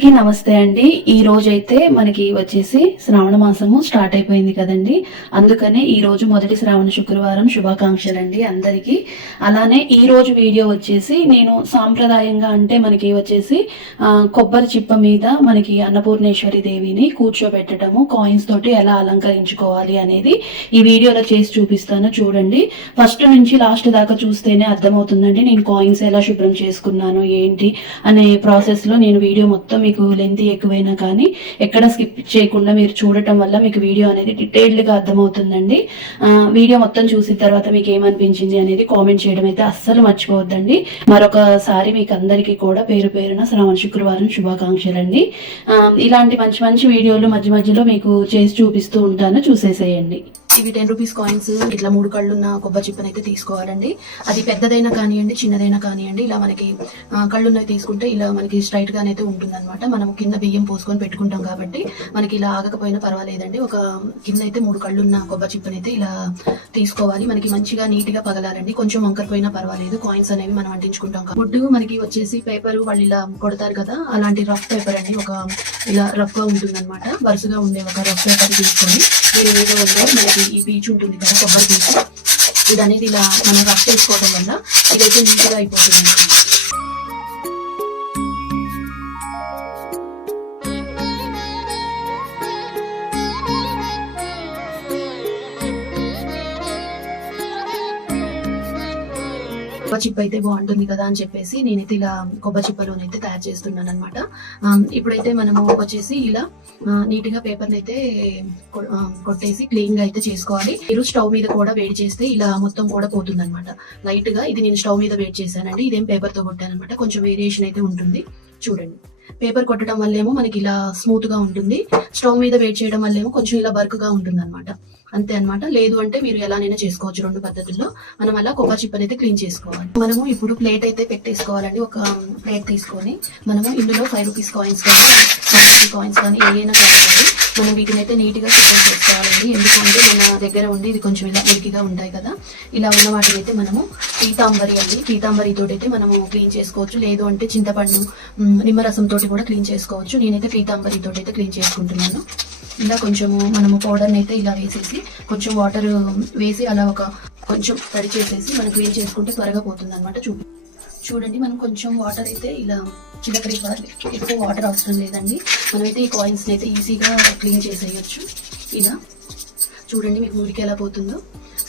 అందరికీ నమస్తే అండి. ఈ రోజైతే మనకి వచ్చేసి శ్రావణ మాసము స్టార్ట్ అయిపోయింది కదండి. అందుకనే ఈ రోజు మొదటి శ్రావణ శుక్రవారం శుభాకాంక్షలండి అందరికీ. అలానే ఈ రోజు వీడియో వచ్చేసి నేను సాంప్రదాయంగా అంటే మనకి వచ్చేసి కొబ్బరి చిప్ప మీద మనకి అన్నపూర్ణేశ్వరి దేవిని కూర్చోబెట్టడము, కాయిన్స్ తోటి ఎలా అలంకరించుకోవాలి అనేది ఈ వీడియోలో చేసి చూపిస్తాను. చూడండి, ఫస్ట్ నుంచి లాస్ట్ దాకా చూస్తేనే అర్థమవుతుందండి నేను కాయిన్స్ ఎలా శుభ్రం చేసుకున్నాను ఏంటి అనే ప్రాసెస్ లో నేను వీడియో మొత్తం మీకు లెంత్ ఎక్కువైనా కానీ ఎక్కడ స్కిప్ చేయకుండా మీరు చూడటం వల్ల మీకు వీడియో అనేది డీటెయిల్డ్ గా అర్థమవుతుందండి. వీడియో మొత్తం చూసిన తర్వాత మీకు ఏమనిపించింది అనేది కామెంట్ చేయడం అయితే అస్సలు మర్చిపోవద్దండి. మరొకసారి మీకు అందరికీ కూడా పేరు పేరున శ్రావణ శుక్రవారం శుభాకాంక్షలండి. ఇలాంటి మంచి మంచి వీడియోలు మధ్య మధ్యలో మీకు చేసి చూపిస్తూ ఉంటాను, చూసేసేయండి. ఇవి 10 రూపీస్ కాయిన్స్ ఇట్లా 3 కళ్ళున్న కొబ్బరి చిప్పని అయితే తీసుకోవాలండి. అది పెద్దదైనా కానివ్వండి చిన్నదైనా కానివ్వండి, ఇలా మనకి కళ్ళున్నవి తీసుకుంటే ఇలా మనకి స్ట్రైట్ గానైతే ఉంటుంది అనమాట. మనం కింద బియ్యం పోసుకొని పెట్టుకుంటాం కాబట్టి మనకి ఇలా ఆగకపోయినా పర్వాలేదండి. ఒక కింద అయితే 3 కళ్ళున్న కొబ్బరి చిప్పని అయితే ఇలా తీసుకోవాలి. మనకి మంచిగా నీట్ గా పగలాలండి. కొంచెం వంకరపోయినా పర్వాలేదు, కాయిన్స్ అనేవి మనం అంటించుకుంటాం. వుడ్ మనకి వచ్చేసి పేపర్ వాళ్ళు ఇలా కొడతారు కదా, అలాంటి రఫ్ పేపర్ అండి. ఒక ఇలా రఫ్ గా ఉంటుంది అనమాట. వరుసగా ఉండే ఒక రఫ్ పేపర్ తీసుకొని దీని మీద మనకి ఈ పీచు ఉంటుంది కదా, కొబ్బరి పీచు, ఇది అనేది ఇలా మనం రఫ్ చేసుకోవడం వల్ల ఇదైతే నీట్గా అయిపోతుంది. కొబ్బరి చిప్ప అయితే బాగుంటుంది కదా అని చెప్పేసి నేనైతే ఇలా కొబ్బరి చిప్పలోనైతే తయారు చేస్తున్నాను అనమాట. ఇప్పుడైతే మనము వచ్చేసి ఇలా నీట్ గా పేపర్ అయితే కొట్టేసి క్లీన్ గా అయితే చేసుకోవాలి. మీరు స్టవ్ మీద కూడా వేడి చేస్తే ఇలా మొత్తం కూడా పోతుంది అనమాట. లైట్ గా ఇది నేను స్టవ్ మీద వేడి చేశానండి. ఇదేం పేపర్ తో కొట్టాను అనమాట. కొంచెం వేరియేషన్ అయితే ఉంటుంది. చూడండి, పేపర్ కొట్టడం వల్ల ఏమో మనకి ఇలా స్మూత్ గా ఉంటుంది, స్టవ్ మీద వేడి చేయడం వల్ల ఏమో కొంచెం ఇలా బర్క్ గా ఉంటుంది అనమాట. అంతే అనమాట. లేదు అంటే మీరు ఎలానైనా చేసుకోవచ్చు, 2 పద్ధతుల్లో. మనం అలా కొబ్బరి చిప్పని అయితే క్లీన్ చేసుకోవాలి. మనము ఇప్పుడు ప్లేట్ అయితే పెట్టేసుకోవాలండి. ఒక ప్లేట్ తీసుకొని మనము ఇందులో 5 రూపీస్ కాయిన్స్ కానీ 10 రూపీస్ కాయిన్స్ కానీ ఏదైనా కావాలి, మనం వీటిని అయితే నీట్ గా శుభ్రం చేసుకోవాలండి. ఎందుకంటే మన దగ్గర ఉండి ఇది కొంచెం ఇలా మురికిగా ఉంటాయి కదా, ఇలా ఉన్న వాటిని అయితే మనము పీతాంబరి అండి, పీతాంబరి తోటి అయితే మనము క్లీన్ చేసుకోవచ్చు. లేదు అంటే చింతపండు నిమ్మరసం తోటి కూడా క్లీన్ చేసుకోవచ్చు. నేనైతే పీతాంబరి తోటి అయితే క్లీన్ చేసుకుంటున్నాను. ఇలా కొంచెము మనము పౌడర్ని అయితే ఇలా వేసేసి కొంచెం వాటర్ వేసి అలా ఒక కొంచెం తడి చేసేసి మనం క్లీన్ చేసుకుంటే త్వరగా పోతుంది అనమాట. చూడండి, మనం కొంచెం వాటర్ అయితే ఇలా చిలకరి ఇవ్వాలి, ఎక్కువ వాటర్ అవసరం లేదండి. మనమైతే ఈ కాయిన్స్ అయితే ఈజీగా క్లీన్ చేసేయచ్చు. ఇలా చూడండి మీకు మురికి ఎలా పోతుందో.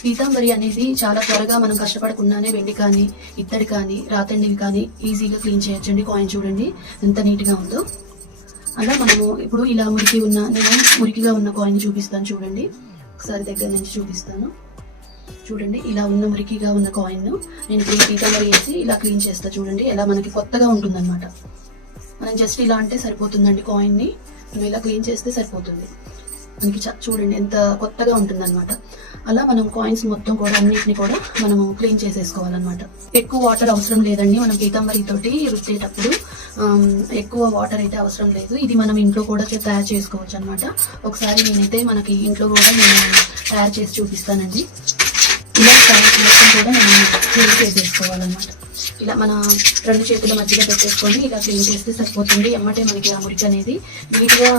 పీతాంబరి అనేది చాలా త్వరగా మనం కష్టపడకుండానే వెండి కానీ ఇత్తడి కానీ రాతండివి కానీ ఈజీగా క్లీన్ చేయొచ్చండి. కాయిన్ చూడండి ఎంత నీట్గా ఉందో. అలా మనము ఇప్పుడు ఇలా నేను మురికిగా ఉన్న కాయిన్ చూపిస్తాను. చూడండి, ఒకసారి దగ్గర నుంచి చూపిస్తాను. చూడండి, ఇలా ఉన్న మురికిగా ఉన్న కాయిన్ నేను ఇప్పుడు పీతాంబరి వేసి ఇలా క్లీన్ చేస్తా. చూడండి ఎలా మనకి కొత్తగా ఉంటుంది అనమాట. మనం జస్ట్ ఇలా అంటే సరిపోతుందండి. కాయిన్ ని మనం ఇలా క్లీన్ చేస్తే సరిపోతుంది మనకి. చూడండి ఎంత కొత్తగా ఉంటుంది అనమాట. అలా మనం కాయిన్స్ మొత్తం కూడా అన్నిటిని కూడా మనము క్లీన్ చేసేసుకోవాలన్నమాట. ఎక్కువ వాటర్ అవసరం లేదండి. మనం పీతాంబరి తోటి రుద్దేటప్పుడు ఎక్కువ వాటర్ అయితే అవసరం లేదు. ఇది మనం ఇంట్లో కూడా తయారు చేసుకోవచ్చు అనమాట. ఒకసారి నేనైతే మనకి ఇంట్లో కూడా నేను తయారు చేసి చూపిస్తానండి. ఇలా కాయిన్స్ మొత్తం కూడా మనం క్లీన్ చేసేసుకోవాలన్నమాట. ఇలా మన 2 చేతుల మధ్యలో పెట్టేసుకొని ఇలా క్లీన్ చేస్తే సరిపోతుంది. ఎమ్మటే మనకి ఆ మురికి అనేది నీట్గా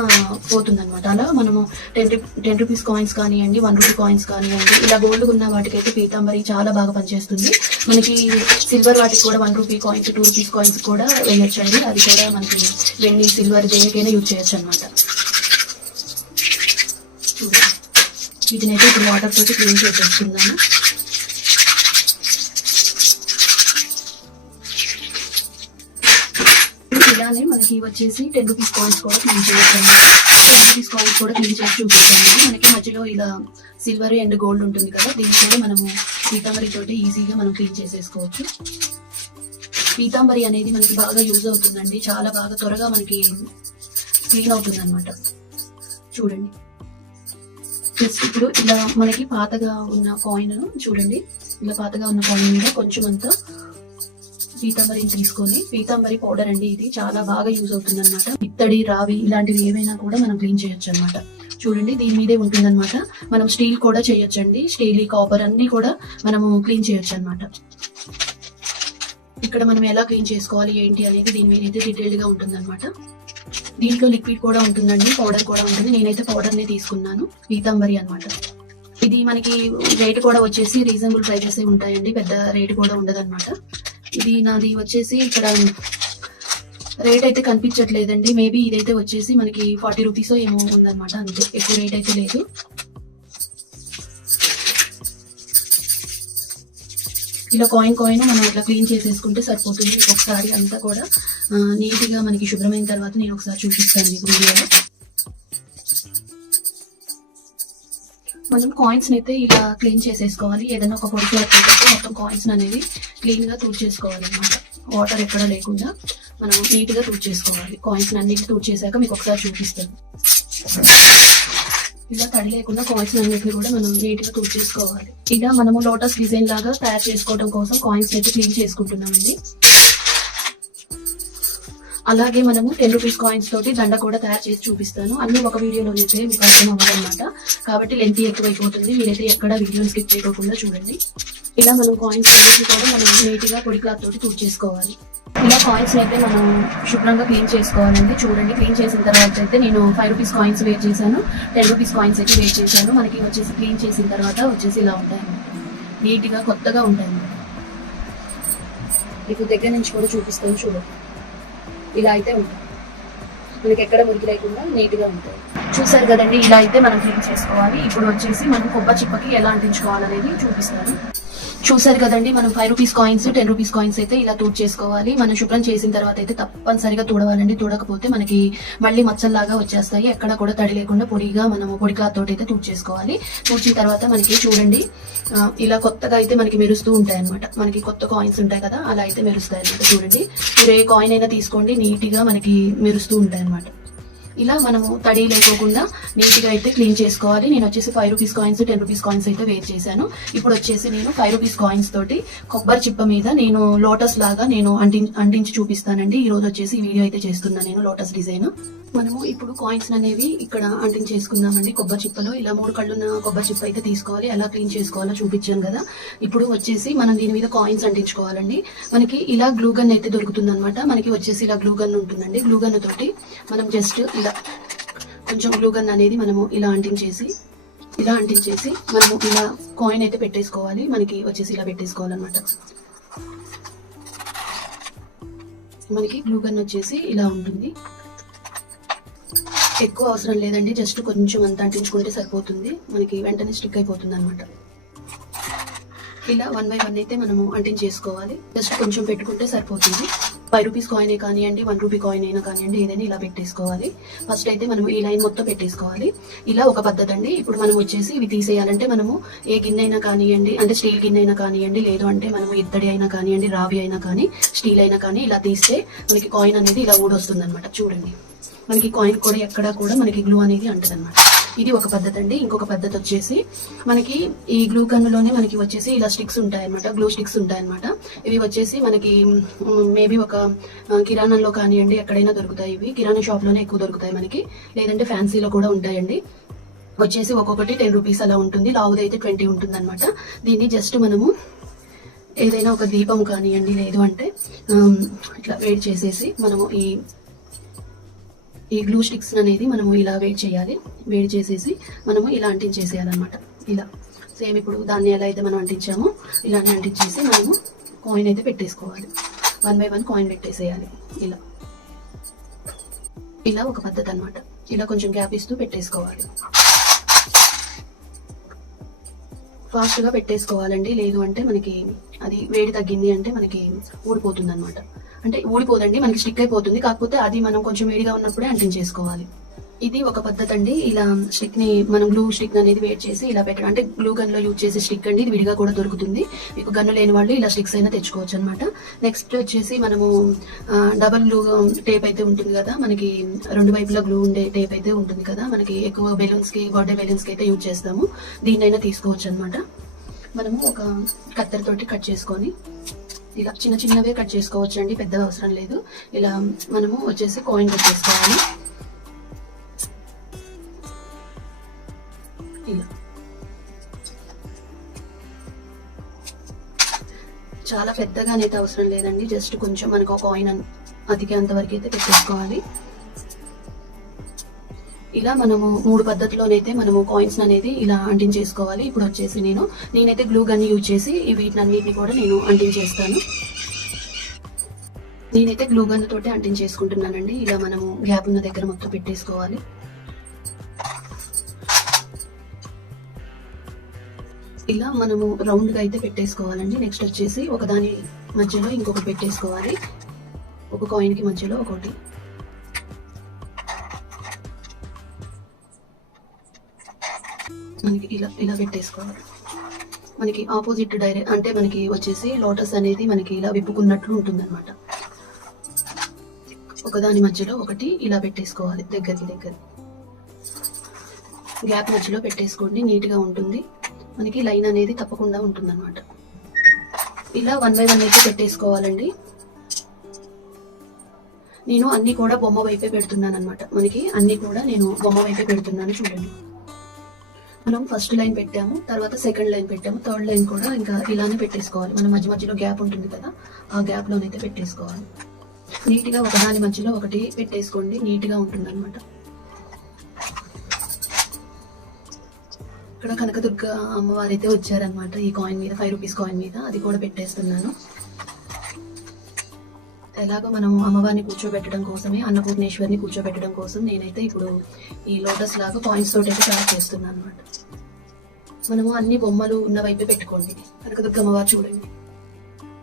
పోతుంది అనమాట. అలా మనము 10 రూపీస్ కాయిన్స్ కానివ్వండి, 1 రూపీ కాయిన్స్ కానివ్వండి, ఇలా గోల్డ్ ఉన్న వాటికైతే పీతాంబరి చాలా బాగా పనిచేస్తుంది. మనకి సిల్వర్ వాటికి కూడా 1 రూపీ కాయిన్స్ 2 రూపీస్ కాయిన్స్ కూడా వేయొచ్చండి. అది కూడా మనకి వెండి సిల్వర్ దేనికైనా యూజ్ చేయొచ్చు అనమాట. చూడండి, వీటినైతే ఇప్పుడు వాటర్ తోటి క్లీన్ చేసేసుకుందాము. ఇలానే మనకి వచ్చేసి 10 రూపీస్ కాయిన్స్ కూడా క్లీన్ చేయొచ్చండి. 10 రూపీస్ కాయిన్స్ కూడా క్లీన్ చేసి చూపిస్తామండి. మనకి మధ్యలో ఇలా సిల్వర్ అండ్ గోల్డ్ ఉంటుంది కదా, దీన్ని కూడా మనము పీతాంబరి తోటి ఈజీగా మనం క్లీన్ చేసేసుకోవచ్చు. పీతాంబరి అనేది మనకి బాగా యూజ్ అవుతుందండి. చాలా బాగా త్వరగా మనకి క్లీన్ అవుతుంది అనమాట. చూడండి, ఇప్పుడు ఇలా మనకి పాతగా ఉన్న కాయిన్ చూడండి, ఇలా పాతగా ఉన్న కాయిన్ మీద కొంచెం అంతా పీతాంబరిని తీసుకొని, పీతాంబరి పౌడర్ అండి, ఇది చాలా బాగా యూజ్ అవుతుంది అనమాట. ఇత్తడి రావి ఇలాంటివి ఏవైనా కూడా మనం క్లీన్ చేయొచ్చు అనమాట. చూడండి, దీని మీదే ఉంటుంది అనమాట. మనం స్టీల్ కూడా చేయొచ్చండి. స్టీల్, కాపర్ అన్ని కూడా మనము క్లీన్ చేయొచ్చు అనమాట. ఇక్కడ మనం ఎలా క్లీన్ చేసుకోవాలి ఏంటి అనేది దీని మీద అయితే డీటెయిల్డ్ గా ఉంటుంది అనమాట. దీంట్లో లిక్విడ్ కూడా ఉంటుందండి, పౌడర్ కూడా ఉంటుంది. నేనైతే పౌడర్నే తీసుకున్నాను, పీతాంబరి అన్నమాట. ఇది మనకి రేట్ కూడా వచ్చేసి రీజనబుల్ ప్రైజెస్ ఉంటాయండి, పెద్ద రేట్ కూడా ఉండదన్నమాట. ఇది నాది వచ్చేసి ఇక్కడ రేట్ అయితే కనిపించట్లేదండి, మేబీ ఇదైతే వచ్చేసి మనకి 40 రూపీస్ ఏమో ఉందన్నమాట, అంతే, ఎక్కువ రేట్ అయితే లేదు. ఇలా కాయిన్ మనం ఇట్లా క్లీన్ చేసేసుకుంటే సరిపోతుంది. ఒకసారి అంతా కూడా నీట్గా మనకి శుభ్రమైన తర్వాత నేను ఒకసారి చూపిస్తాను మీకు వీడియోలో. మనం కాయిన్స్ అయితే ఇలా క్లీన్ చేసేసుకోవాలి. ఏదైనా ఒక పొడి క్లాత్ పెట్టి మొత్తం కాయిన్స్ అనేది క్లీన్ గా తుడిచేసుకోవాలి అనమాట. వాటర్ ఎక్కడ లేకుండా మనం నీట్ గా తుడిచేసుకోవాలి. కాయిన్స్ అన్నిటి తుడిచేసాక మీకు ఒకసారి చూపిస్తాను. ఇలా తడి లేకుండా కాయిన్స్ అన్నిటిని కూడా మనం నీట్ గా తుడిచేసుకోవాలి. ఇలా మనము లోటస్ డిజైన్ లాగా తయారు చేసుకోవడం కోసం కాయిన్స్ అయితే క్లీన్ చేసుకుంటున్నామండి. అలాగే మనము 10 రూపీస్ కాయిన్స్ తోటి దండ కూడా తయారు చేసి చూపిస్తాను. అన్ని ఒక వీడియోలోనైతే మీకు అర్థం అవ్వాలన్నమాట, కాబట్టి లెంత్ ఎక్కువైపోతుంది. మీరైతే ఎక్కడ వీడియోని స్కిప్ చేయకుండా చూడండి. ఇలా మనం కాయిన్స్ అన్నిటిని కూడా మనం నీట్ గా పొడి క్లాత్ తోటి తుడిచేసుకోవాలి. ఇలా కాయిన్స్ అయితే మనం శుభ్రంగా క్లీన్ చేసుకోవాలండి. చూడండి, క్లీన్ చేసిన తర్వాత అయితే నేను 5 రూపీస్ కాయిన్స్ వేట్ చేశాను, 10 రూపీస్ కాయిన్స్ అయితే వేట్ చేశాను. మనకి వచ్చేసి క్లీన్ చేసిన తర్వాత వచ్చేసి ఇలా ఉంటాయి, నీట్ గా కొత్తగా ఉంటాయి. మీకు దగ్గర నుంచి కూడా చూపిస్తాను, చూడండి. ఇలా అయితే ఉంటాయి, మనకి ఎక్కడ మురికి లేకుండా నీట్ గా ఉంటాయి. చూసారు కదండి, ఇలా అయితే మనం క్లీన్ చేసుకోవాలి. ఇప్పుడు వచ్చేసి మనం కొబ్బరి చిప్పకి ఎలా అంటించుకోవాలనేది చూపిస్తాను. చూసారు కదండి, మనం 5 రూపీస్ కాయిన్స్ 10 రూపీస్ కాయిన్స్ అయితే ఇలా తూడ్ చేసుకోవాలి. మనం శుభ్రం చేసిన తర్వాత అయితే తప్పనిసరిగా తుడవాలండి. తుడకపోతే మనకి మళ్ళీ మచ్చల్లాగా వచ్చేస్తాయి. ఎక్కడ కూడా తడి లేకుండా పొడిగా మనము పొడి క్లాత్ తోటి అయితే తూడ్ చేసుకోవాలి. తూడ్చిన తర్వాత మనకి చూడండి ఇలా కొత్తగా అయితే మనకి మెరుస్తూ ఉంటాయి అనమాట. మనకి కొత్త కాయిన్స్ ఉంటాయి కదా, అలా అయితే మెరుస్తాయి అనమాట. చూడండి, మీరు ఏ కాయిన్ అయినా తీసుకోండి, నీట్ గా మనకి మెరుస్తూ ఉంటాయి అనమాట. ఇలా మనము తడి లేకోకుండా నీట్ గా అయితే క్లీన్ చేసుకోవాలి. నేను వచ్చేసి 5 రూపీస్ కాయిన్స్ 10 రూపీస్ కాయిన్స్ అయితే వేర్ చేశాను. ఇప్పుడు వచ్చేసి నేను 5 రూపీస్ కాయిన్స్ తోటి కొబ్బరి చిప్ప మీద నేను లోటస్ లాగా నేను అంటించి చూపిస్తానండి. ఈ రోజు వచ్చేసి ఈ వీడియో అయితే చేస్తున్నాను నేను లోటస్ డిజైన్. మనము ఇప్పుడు కాయిన్స్ అనేవి ఇక్కడ అంటించేసుకుందామండి. కొబ్బరి చిప్పలో ఇలా 3 కళ్ళున్న కొబ్బరి చిప్ప అయితే తీసుకోవాలి. ఎలా క్లీన్ చేసుకోవాలో చూపించాను కదా. ఇప్పుడు వచ్చేసి మనం దీని మీద కాయిన్స్ అంటించుకోవాలండి. మనకి ఇలా గ్లూ గన్ అయితే దొరుకుతుంది అనమాట. మనకి వచ్చేసి ఇలా గ్లూ గన్ ఉంటుందండి. గ్లూ గన్ తోటి మనం జస్ట్ ఇలా కొంచెం గ్లూ గన్ అనేది మనము ఇలా అంటించేసి మనము ఇలా కాయిన్ అయితే పెట్టేసుకోవాలి. మనకి వచ్చేసి ఇలా పెట్టేసుకోవాలన్నమాట. మనకి గ్లూ గన్ వచ్చేసి ఇలా ఉంటుంది. ఎక్కువ అవసరం లేదండి, జస్ట్ కొంచెం అంత అంటించుకుంటే సరిపోతుంది. మనకి వెంటనే స్టిక్ అయిపోతుంది అనమాట. ఇలా 1 by 1 అయితే మనము అంటించేసుకోవాలి. జస్ట్ కొంచెం పెట్టుకుంటే సరిపోతుంది. 5 రూపీస్ కాయిన్ కానివ్వండి, 1 రూపీ కాయిన్ అయినా కానివ్వండి, ఏదైనా ఇలా పెట్టేసుకోవాలి. ఫస్ట్ అయితే మనం ఈ లైన్ మొత్తం పెట్టేసుకోవాలి. ఇలా ఒక పద్ధతి అండి. ఇప్పుడు మనం వచ్చేసి ఇవి తీసేయాలంటే మనము ఏ గిన్నె అయినా కానివ్వండి, అంటే స్టీల్ గిన్నె అయినా కానివ్వండి, లేదు అంటే మనము ఇత్తడి అయినా కానివ్వండి, రావి అయినా కానీ, స్టీల్ అయినా కానీ ఇలా తీస్తే మనకి కాయిన్ అనేది ఇలా ఊడొస్తుంది అనమాట. చూడండి, మనకి కాయిన్ కూడా ఎక్కడా కూడా మనకి గ్లూ అనేది అంటది అనమాట. ఇది ఒక పద్ధతి అండి. ఇంకొక పద్ధతి వచ్చేసి మనకి ఈ గ్లూ గన్లోనే మనకి వచ్చేసి ఇలా స్టిక్స్ ఉంటాయి అనమాట, గ్లూ స్టిక్స్ ఉంటాయి అనమాట. ఇవి వచ్చేసి మనకి మేబీ ఒక కిరాణంలో కానివ్వండి ఎక్కడైనా దొరుకుతాయి. ఇవి కిరాణా షాప్ లోనే ఎక్కువ దొరుకుతాయి మనకి, లేదంటే ఫ్యాన్సీలో కూడా ఉంటాయండి. వచ్చేసి ఒక్కొక్కటి 10 రూపీస్ అలా ఉంటుంది. లావుదైతే 20 ఉంటుంది అనమాట. దీన్ని జస్ట్ మనము ఏదైనా ఒక దీపం కానివ్వండి, లేదు అంటే ఇట్లా వేడి చేసేసి మనము ఈ గ్లూ స్టిక్స్ అనేది మనము ఇలా వేడి చేసేసి మనము ఇలా అంటించేసేయాలన్నమాట. ఇలా సేమ్ ఇప్పుడు దాన్ని ఎలా అయితే మనం అంటించామో ఇలానే అంటించేసి మనము కాయిన్ అయితే పెట్టేసుకోవాలి. 1 by 1 కాయిన్ పెట్టేసేయాలి. ఇలా ఒక పద్ధతి అన్నమాట. ఇలా కొంచెం గ్యాప్ ఇస్తూ పెట్టేసుకోవాలి. ఫాస్ట్ గా పెట్టేసుకోవాలండి, లేదు అంటే మనకి అది వేడి తగ్గింది అంటే మనకి ఊడిపోతుంది అనమాట. అంటే ఊడిపోదండి, మనకి స్టిక్ అయిపోతుంది. కాకపోతే అది మనం కొంచెం వేడిగా ఉన్నప్పుడే అంటించేసుకోవాలి. ఇది ఒక పద్ధతి అండి. ఇలా స్టిక్ ని మనం గ్లూ స్టిక్ అనేది వేట్ చేసి ఇలా పెట్టడం, అంటే గ్లూ గన్ లో యూజ్ చేసే స్టిక్ అండి. ఇది విడిగా కూడా దొరుకుతుంది. మీకు గన్ను లేని వాళ్ళు ఇలా స్టిక్స్ అయినా తెచ్చుకోవచ్చు అనమాట. నెక్స్ట్ వచ్చేసి మనము డబల్ గ్లూ టేప్ అయితే ఉంటుంది కదా, మనకి 2 వైపులా గ్లూ ఉండే టేప్ అయితే ఉంటుంది కదా, మనకి ఎక్కువ బెలూన్స్ కి, బర్త్డే బెలూన్స్ కి అయితే యూజ్ చేస్తాము. దీన్నైనా తీసుకోవచ్చు అనమాట. మనము ఒక కత్తెరతోటి కట్ చేసుకొని ఇలా చిన్న చిన్నవే కట్ చేసుకోవచ్చు అండి, పెద్దగా అవసరం లేదు. ఇలా మనము వచ్చేసి కాయిన్ పెట్టేసుకోవాలి. ఇలా చాలా పెద్దగా అయితే అవసరం లేదండి, జస్ట్ కొంచెం మనకు ఒక కాయిన్ అతికేంత వరకు అయితే పెట్టేసుకోవాలి. ఇలా మనము 3 పద్ధతిలోనైతే మనము కాయిన్స్ అనేది ఇలా అంటించేసుకోవాలి. ఇప్పుడు వచ్చేసి నేనైతే గ్లూ గన్ యూజ్ చేసి వీటినన్నిటిని కూడా నేను అంటించేస్తాను. నేనైతే గ్లూ గన్ తోటి అంటించేసుకుంటున్నానండి. ఇలా మనము గ్యాప్ ఉన్న దగ్గర మొత్తం పెట్టేసుకోవాలి. ఇలా మనము రౌండ్గా అయితే పెట్టేసుకోవాలండి. నెక్స్ట్ వచ్చేసి ఒకదాని మధ్యలో ఇంకొకటి పెట్టేసుకోవాలి. ఒక కాయిన్కి మధ్యలో ఒకటి. మనకి ఇలా పెట్టేసుకోవాలి. మనకి ఆపోజిట్ అంటే మనకి వచ్చేసి లోటస్ అనేది మనకి ఇలా విప్పుకున్నట్లు ఉంటుందన్నమాట. ఒకదాని మధ్యలో ఒకటి ఇలా పెట్టేసుకోవాలి. దగ్గర గ్యాప్ మధ్యలో పెట్టేసుకోండి, నీట్గా ఉంటుంది. మనకి లైన్ అనేది తప్పకుండా ఉంటుందన్నమాట. ఇలా 1 by 1 అయితే పెట్టేసుకోవాలండి. నేను అన్ని కూడా బొమ్మ వైపే పెడుతున్నాను అనమాట. మనకి అన్ని కూడా నేను బొమ్మ వైపే పెడుతున్నాను. చూడండి, మనం ఫస్ట్ లైన్ పెట్టాము, తర్వాత సెకండ్ లైన్ పెట్టాము, థర్డ్ లైన్ కూడా ఇంకా ఇలానే పెట్టేసుకోవాలి. మనం మధ్యలో గ్యాప్ ఉంటుంది కదా, ఆ గ్యాప్ లోనైతే పెట్టేసుకోవాలి. నీట్గా ఒకదాని మధ్యలో ఒకటి పెట్టేసుకోండి, నీట్గా ఉంటుంది అనమాట. ఇక్కడ కనకదుర్గ అమ్మవారు అయితే వచ్చారనమాట. ఈ కాయిన్ మీద 5 రూపీస్ కాయిన్ మీద అది కూడా పెట్టేస్తున్నాను. ఎలాగో మనం అమ్మవారిని కూర్చోబెట్టడం కోసమే, అన్నపూర్ణేశ్వరిని కూర్చోబెట్టడం కోసం నేనైతే ఇప్పుడు ఈ లోటస్ లాగా కాయిన్స్ తోటి అయితే తయారు చేస్తున్నాను అనమాట. మనము అన్ని బొమ్మలు ఉన్న వైపే పెట్టుకోండి. కనకదుర్గ అమ్మవారు చూడండి,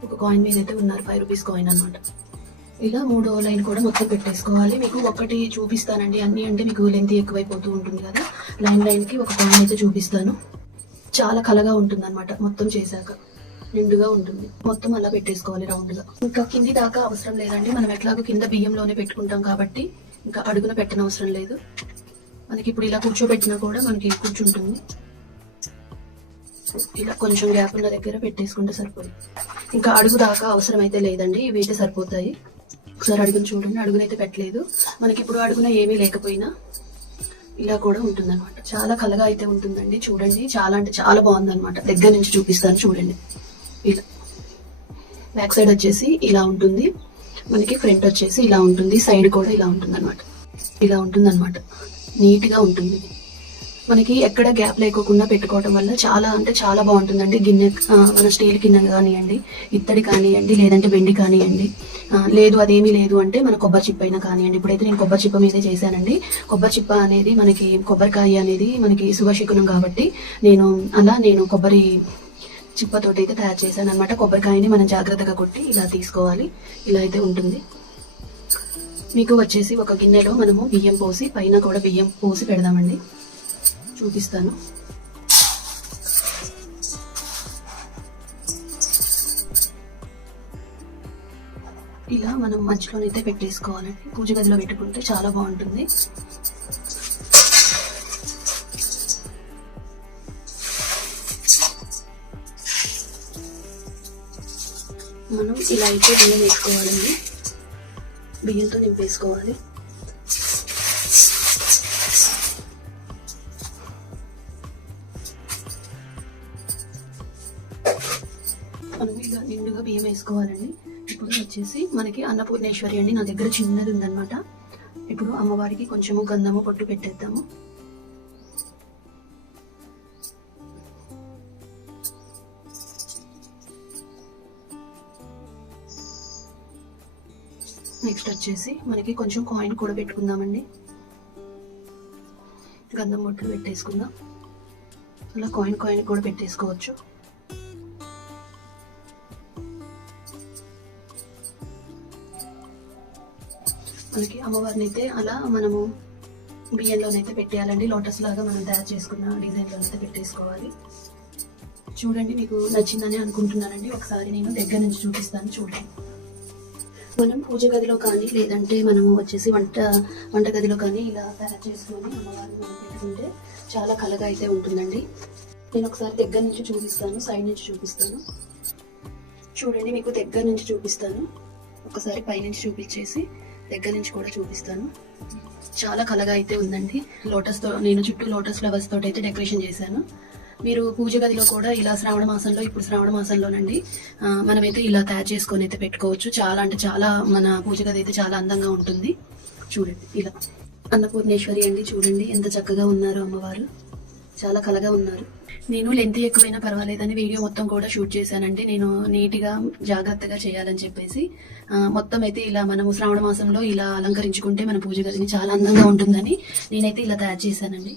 ఒక కాయిన్ మీద అయితే ఉన్నారు, 5 రూపీస్ కాయిన్ అనమాట. ఇలా 3వ లైన్ కూడా మొత్తం పెట్టేసుకోవాలి. మీకు ఒకటి చూపిస్తానండి, అన్ని అంటే మీకు లెంత్ ఎక్కువైపోతూ ఉంటుంది కదా. లైన్కి ఒక కాయిన్ అయితే చూపిస్తాను. చాలా కలగా ఉంటుంది అనమాట. మొత్తం చేశాక నిండుగా ఉంటుంది. మొత్తం అలా పెట్టేసుకోవాలి రౌండ్గా. ఇంకా కింది దాకా అవసరం లేదండి. మనం ఎట్లాగో కింద బియ్యంలోనే పెట్టుకుంటాం కాబట్టి ఇంకా అడుగున పెట్టనవసరం లేదు. మనకి ఇప్పుడు ఇలా కూర్చోబెట్టినా కూడా మనకి కూర్చుంటుంది. ఇలా కొంచెం గ్యాప్ ఉన్న దగ్గర పెట్టేసుకుంటే సరిపోతుంది. ఇంకా అడుగు దాకా అవసరం అయితే లేదండి, ఇవి అయితే సరిపోతాయి. ఒకసారి అడుగును చూడండి, అడుగునైతే పెట్టలేదు. మనకి ఇప్పుడు అడుగున ఏమీ లేకపోయినా ఇలా కూడా ఉంటుంది అనమాట. చాలా కలగా అయితే ఉంటుందండి. చూడండి, చాలా అంటే చాలా బాగుంది అనమాట. దగ్గర నుంచి చూపిస్తాను చూడండి. ఇలా బ్యాక్ సైడ్ వచ్చేసి ఇలా ఉంటుంది, మనకి ఫ్రంట్ వచ్చేసి ఇలా ఉంటుంది, సైడ్ కూడా ఇలా ఉంటుంది అనమాట. ఇలా ఉంటుంది అనమాట, నీట్గా ఉంటుంది. మనకి ఎక్కడ గ్యాప్ లేకోకుండా పెట్టుకోవడం వల్ల చాలా అంటే చాలా బాగుంటుందండి. గిన్నె మన స్టీల్ గిన్నె కానివ్వండి, ఇత్తడి కానివ్వండి, లేదంటే వెండి కానివ్వండి, లేదు అదేమీ లేదు అంటే మన కొబ్బరి చిప్ప అయినా కానివ్వండి. ఇప్పుడైతే నేను కొబ్బరి చిప్ప మీదే చేశానండి. కొబ్బరి చిప్ప అనేది మనకి కొబ్బరికాయ అనేది మనకి శుభశకునం కాబట్టి నేను కొబ్బరి చిప్పతోటి అయితే తయారు చేశాను అనమాట. కొబ్బరికాయని మనం జాగ్రత్తగా కొట్టి ఇలా తీసుకోవాలి. ఇలా అయితే ఉంటుంది. మీకు వచ్చేసి ఒక గిన్నెలో మనము బియ్యం పోసి, పైన కూడా బియ్యం పోసి పెడదామండి. చూపిస్తాను. ఇలా మనం మధ్యలోనైతే పెట్టేసుకోవాలండి. పూజ గదిలో పెట్టుకుంటే చాలా బాగుంటుంది. మనం ఇలా అయితే బియ్యం వేసుకోవాలండి. బియ్యంతో నింపేసుకోవాలి. మనం ఇలా నిండుగా బియ్యం వేసుకోవాలండి. ఇప్పుడు వచ్చేసి మనకి అన్నపూర్ణేశ్వరి అండి, నా దగ్గర చిన్నది ఉందన్నమాట. ఇప్పుడు అమ్మవారికి కొంచెము గంధము పొట్టు పెట్టేద్దాము. నెక్స్ట్ వచ్చేసి మనకి కొంచెం కాయిన్ కూడా పెట్టుకుందామండి. గంధం బొట్లు పెట్టేసుకుందాం. అలా కాయిన్ కూడా పెట్టేసుకోవచ్చు. మనకి అమ్మవారిని అయితే అలా మనము బియ్యంలోనైతే పెట్టేయాలండి. లోటస్ లాగా మనం తయారు చేసుకున్న డిజైన్లోనైతే పెట్టేసుకోవాలి. చూడండి, మీకు నచ్చిందని అనుకుంటున్నానండి. ఒకసారి నేను దగ్గర నుంచి చూపిస్తాను చూడండి. మనం పూజ గదిలో కానీ లేదంటే మనము వచ్చేసి వంట గదిలో కానీ ఇలా తయారు చేసుకొని అమ్మవారిని మనం పెట్టుకుంటే చాలా కలగా అయితే ఉంటుందండి. నేను ఒకసారి దగ్గర నుంచి చూపిస్తాను, సైడ్ నుంచి చూపిస్తాను. చూడండి, మీకు దగ్గర నుంచి చూపిస్తాను. ఒకసారి పైనుంచి చూపించేసి దగ్గర నుంచి కూడా చూపిస్తాను. చాలా కలగా అయితే ఉందండి. నేను చుట్టూ లోటస్ ఫ్లవర్స్ తోటి అయితే డెకరేషన్ చేశాను. మీరు పూజ గదిలో కూడా ఇలా ఇప్పుడు శ్రావణ మాసంలోనండి మనమైతే ఇలా తయారు చేసుకొని అయితే పెట్టుకోవచ్చు. చాలా అంటే చాలా మన పూజ గది అయితే చాలా అందంగా ఉంటుంది. చూడండి, ఇలా అన్నపూర్ణేశ్వరి అండి, చూడండి ఎంత చక్కగా ఉన్నారు అమ్మవారు, చాలా కలగా ఉన్నారు. నేను లెంత్ ఎక్కువైనా పర్వాలేదని వీడియో మొత్తం కూడా షూట్ చేశానండి. నేను నీట్గా జాగ్రత్తగా చేయాలని చెప్పేసి మొత్తం అయితే ఇలా మనము శ్రావణ మాసంలో ఇలా అలంకరించుకుంటే మన పూజ గదిని చాలా అందంగా ఉంటుందని నేనైతే ఇలా తయారు చేశానండి.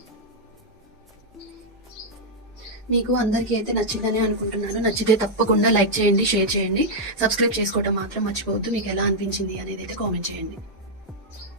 మీకు అందరికీ అయితే నచ్చిందని అనుకుంటున్నాను. నచ్చితే తప్పకుండా లైక్ చేయండి, షేర్ చేయండి, సబ్స్క్రైబ్ చేసుకోవడం మాత్రం మర్చిపోవద్దు. మీకు ఎలా అనిపించింది అనేది అయితే కామెంట్ చేయండి.